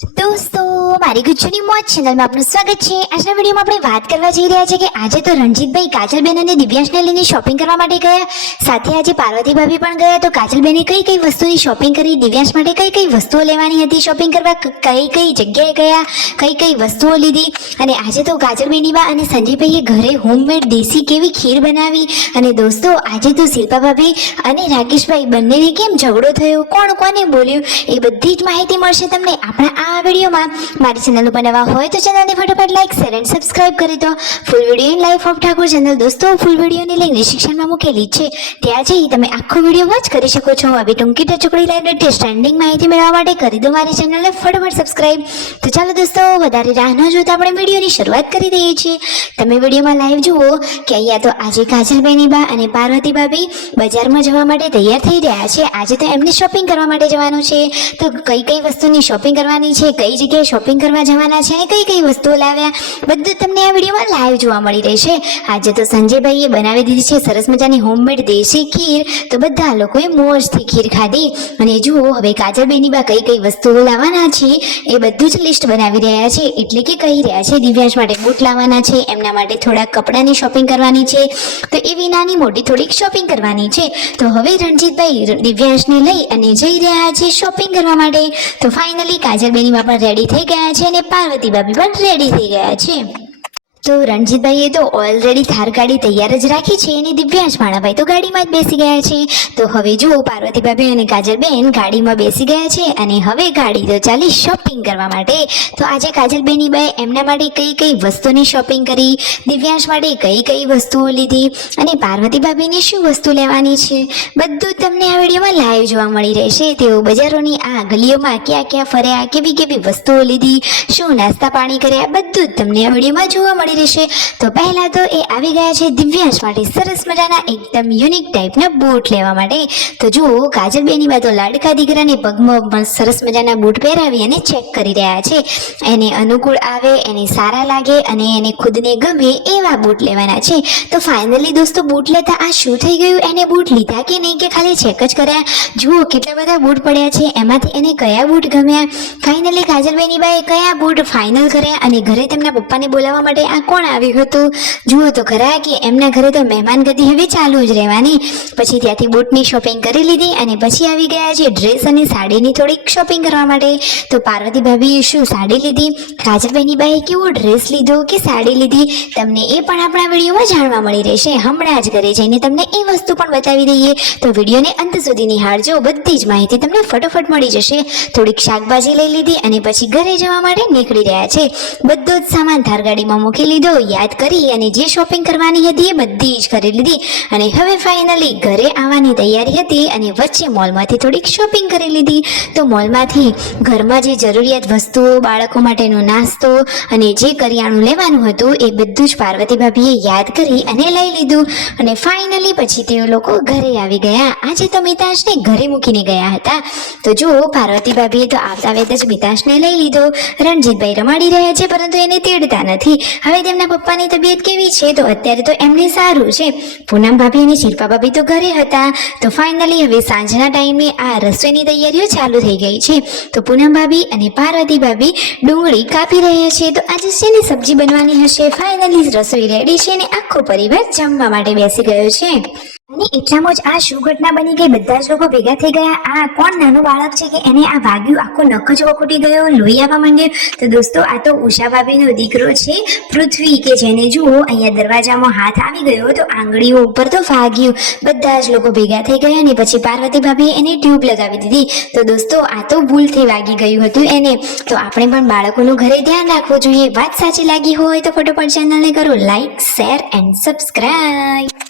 दोस्तों मारी गुज्जूनी मौज चैनल में आपનું સ્વાગત છે। આજના વિડીયોમાં આપણે વાત કરવા જઈ રહ્યા છે કે આજે તો રણજીતભાઈ કાજલબેન અને દિવ્યાંશને લઈને શોપિંગ કરવા માટે ગયા, સાથે આજે પાર્વતી ભાભી પણ ગયા। તો કાજલબેને કઈ કઈ વસ્તુની શોપિંગ કરી, દિવ્યાંશ માટે કઈ કઈ વસ્તુઓ લેવાની હતી શોપિંગ કરવા, કઈ કઈ જગ્યાએ ગયા, કઈ કઈ વસ્તુઓ લીધી, અને આજે તો કાજલબેની બા અને સંજયભાઈએ ઘરે હોમમેડ દેશી કેવી ખીર બનાવી। અને દોસ્તો આજે તો શિલ્પા ભાભી અને રાકેશભાઈ બંનેને કેમ ઝઘડો થયો, કોણ કોને બોલ્યું, એ બધી જ માહિતી મળશે તમને આપણા આ વિડીયોમાં। મારી ચેનલ ઉપર નવા હોય તો ચેનલને ફટાફટ લાઈક શેર એન્ડ સબસ્ક્રાઇબ કરી દો। Full video in life of Thakor channel દોસ્તો ફૂલ વિડીયોની લિંક ડિસ્ક્રિપ્શનમાં મૂકેલી છે, ત્યાં જઈ તમે આખો વિડીયો વોચ કરી શકો છો। હવે ટૂંકી ટચુકડી લાઈવ લેટેસ્ટ ટ્રેન્ડિંગ માહિતી મેળવવા માટે કરી દો મારી ચેનલને ફટાફટ સબસ્ક્રાઇબ। તો ચાલો દોસ્તો વધારે રાહ ન જોતા આપણે વિડીયોની શરૂઆત કરી દઈએ છીએ। તમે વિડીયોમાં લાઈવ જુઓ કે અહીંયા તો આજે કાજલબેની બા અને પાર્વતી ભાભી બજારમાં જવા માટે તૈયાર થઈ રહ્યા છે। આજે તો એમને શોપિંગ કરવા માટે જવાનું છે, તો કઈ કઈ વસ્તુની શોપિંગ કરવાની છે, કઈ જગ્યાએ શોપિંગ કરવા જવાના છે અને કઈ કઈ વસ્તુઓ લાવ્યા, બધું તમને આ વિડીયોમાં લાઈવ જોવા મળી રહેશે। આજે તો સંજયભાઈએ બનાવી દીધી છે સરસ મજાની હોમમેડ દેશી ખીર, તો બધા લોકોએ મોજથી ખીર ખાધી। અને જુઓ હવે કાજલબેની બા કઈ કઈ વસ્તુઓ લાવવાના છે એ બધું જ લિસ્ટ બનાવી રહ્યા છે, એટલે કે કહી રહ્યા છે દિવ્યાંશ માટે બૂટ લાવવાના છે, એમના માટે થોડાક કપડાની શોપિંગ કરવાની છે, તો એવી નાની મોટી થોડીક શોપિંગ કરવાની છે। તો હવે રણજીતભાઈ દિવ્યાંશને લઈ અને જઈ રહ્યા છે શોપિંગ કરવા માટે। તો ફાઇનલી કાજલબેની બા પણ રેડી થઈ ગયા છે અને પાર્વતી ભાભી પણ રેડી થઈ ગયા છે। તો રણજીતભાઈએ તો ઓલરેડી થાર ગાડી તૈયાર જ રાખી છે અને દિવ્યાંશ ભાણાભાઈ તો ગાડીમાં જ બેસી ગયા છે। તો હવે જુઓ પાર્વતી ભાભી અને કાજલબેન ગાડીમાં બેસી ગયા છે અને હવે ગાડી તો ચાલી શોપિંગ કરવા માટે। તો આજે કાજલબેની બાએ એમના માટે કઈ કઈ વસ્તુની શોપિંગ કરી, દિવ્યાંશ માટે કઈ કઈ વસ્તુઓ લીધી અને પાર્વતી ભાભીને શું વસ્તુ લેવાની છે, બધું તમને આ વિડીયોમાં લાઈવ જોવા મળી રહેશે। તેઓ બજારોની આ ગલીઓમાં ક્યાં ક્યાં ફર્યા, કેવી કેવી વસ્તુઓ લીધી, શું નાસ્તા પાણી કર્યા, બધું જ તમને આ વિડીયોમાં જોવા મળી રહેશે। તો પહેલા તો એ આવી ગયા છે દિવ્યાંશ માટે સરસ મજાના એકદમ યુનિક ટાઈપના બૂટ લેવા માટે। તો જુઓ કાજલબેની બા તો લાડકા દીકરાને પગમાં સરસ મજાના બૂટ પહેરાવી અને ચેક કરી રહ્યા છે, એને અનુકૂળ આવે, એને સારા લાગે અને એને ખુદને ગમે એવા બૂટ લેવાના છે। તો ફાઇનલી દોસ્તો બૂટ લેતા આ શું થઈ ગયું, એને બૂટ લીધા કે નહીં કે ખાલી ચેક જ કર્યા? જુઓ કેટલા બધા બૂટ પડ્યા છે, એમાંથી એને કયા બૂટ ગમ્યા, ફાઇનલી કાજલબેની બાએ કયા બૂટ ફાઇનલ કર્યા અને ઘરે તેમના પપ્પાને બોલાવવા માટે આ કોણ આવ્યું હતું? જુઓ તો ખરા કે એમના ઘરે તો મહેમાન ગતિ હવે ચાલુ જ રહેવાની। પછી ત્યાંથી બૂટની શોપિંગ કરી લીધી અને પછી આવી ગયા છે ડ્રેસ અને સાડીની થોડીક શોપિંગ કરવા માટે। તો પાર્વતી ભાભીએ શું સાડી લીધી, કાજલબેની બાએ કેવો ડ્રેસ લીધો કે સાડી લીધી, તમને એ પણ આપણા વિડીયોમાં જાણવા મળી રહેશે। હમણાં જ ઘરે જઈને તમને એ વસ્તુ પણ બતાવી દઈએ, તો વિડીયોને અંત સુધી નિહાળજો, બધી જ માહિતી તમને ફટોફટ મળી જશે। થોડીક શાકભાજી લઈ લીધી અને પછી ઘરે જવા માટે નીકળી રહ્યા છે। બધો જ સામાન થાર ગાડીમાં મૂકી લીધો, યાદ કરી અને જે શોપિંગ કરવાની હતી એ બધી જ કરી લીધી અને હવે ફાઇનલી ઘરે આવવાની તૈયારી હતી અને વચ્ચે મોલમાંથી થોડીક શોપિંગ કરી લીધી। તો મોલમાંથી ઘરમાં જે જરૂરિયાત વસ્તુઓ, બાળકો માટેનો નાસ્તો અને જે કરિયાણું લેવાનું હતું એ બધું જ પાર્વતી ભાભીએ યાદ કરી અને લઈ લીધું અને ફાઇનલી પછી તેઓ લોકો ઘરે આવી ગયા। આજે તો મિતાંશને ઘરે મૂકીને ગયા હતા। તો જુઓ પાર્વતી ભાભીએ તો આવતા વેત જ મિતાંશને લઈ લીધો। રણજીતભાઈ રમાડી રહ્યા છે પરંતુ એને તેડતા નથી। હવે તેમના પપ્પાની તબિયત કેવી છે? તો અત્યારે તો એમને સારું છે। પૂનમ ભાભી અને શિલ્પા ભાભી તો ઘરે હતા। તો ફાઇનલી હવે સાંજના ટાઈમે આ રસોઈની તૈયારીઓ ચાલુ થઈ ગઈ છે। તો પૂનમ ભાભી અને પાર્વતી ભાભી ડુંગળી કાપી રહ્યા છે। તો આજે શેની સબ્જી બનવાની હશે? ફાઇનલી રસોઈ રેડી છે અને આખો પરિવાર જમવા માટે બેસી ગયો છે। અને એટલામાં જ આ શું ઘટના બની ગઈ, બધા જ લોકો ભેગા થઈ ગયા। આ કોણ નાનું બાળક છે કે એને આ વાગ્યું, આખો નખ જ વખોટી ગયો, લોહી આવવા માંડ્યું? તો દોસ્તો આ તો ઉષા ભાભીનો દીકરો છે પૃથ્વી, કે જેને જુઓ અહીંયા દરવાજામાં હાથ આવી ગયો તો આંગળીઓ ઉપર તો વાગ્યું। બધા જ લોકો ભેગા થઈ ગયા અને પછી પાર્વતી ભાભીએ એને ટ્યુબ લગાવી દીધી। તો દોસ્તો આ તો ભૂલથી વાગી ગયું હતું એને। તો આપણે પણ બાળકોનું ઘરે ધ્યાન રાખવું જોઈએ। વાત સાચી લાગી હોય તો ફટોફટ ચેનલને કરો લાઈક, શેર એન્ડ સબસ્ક્રાઇબ।